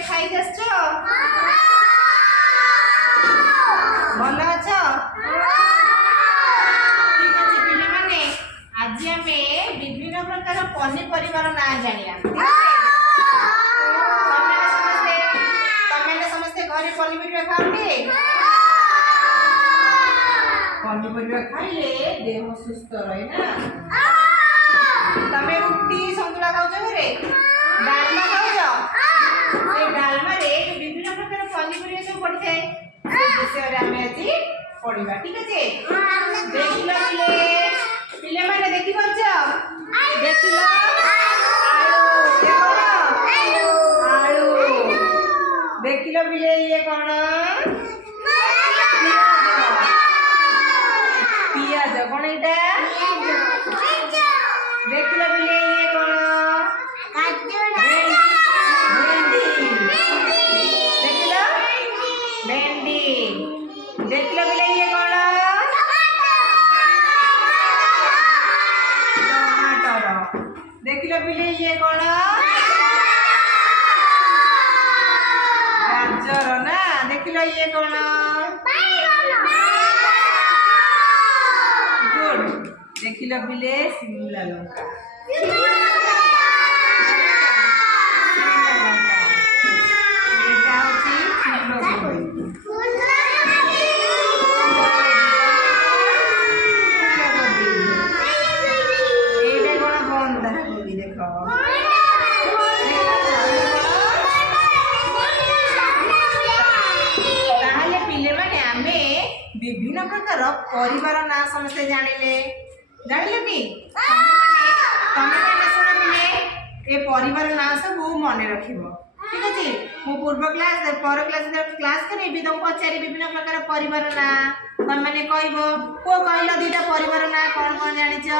समस्ते खाई आस भल अछ ठीक अच्छे पिला माने आज आम विभिन्न प्रकार पनीपरिवार ना जानिया समस्ते घरे पनीपरिया खाओगे पनीपरिया खाइले देह सुस्थ रहे ना तमे रुटी संतुला खाओ घरे डालमा खाओ से डालमा रे विभिन्न प्रकार पनीपरिया सब पड़ी थाए से विषय रे हमें आज पढ़िबा ठीक আছে देखिलो पिले माने देखि परछ देखिलो आलू देखिलो पिले ये कोन पियाज कोन एटा देखिलो पिले ये कोन देखिलो भेंडी देखिलो पिले ये कोन टमाटर देखिलो पिले ये कोन गाजर ना देखिलो ये कोन गुड देखिलो पिले शिमला लंका एटा होची एटा कोन बंधा कोबी देखो ताहले पिले माने आमे विभिन्न प्रकार परिवार ना समस्ते जानिले कि तमे माने सुन पिले ए परिवार ना सब मन रखिबो ठीक अछि मो पूर्व क्लास पर क्लास करेबी तुम पचारि विभिन्न प्रकार परिवार ना तमे माने कहबो को कहलो दीटा परिवार ना कोन कोन जानि छ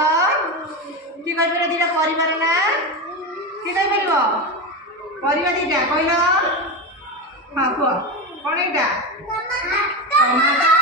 कि कहि परबो दीटा परिवार ना कि कहि परबो परिवार दीटा कहलो हां को कोन एटा टमाटर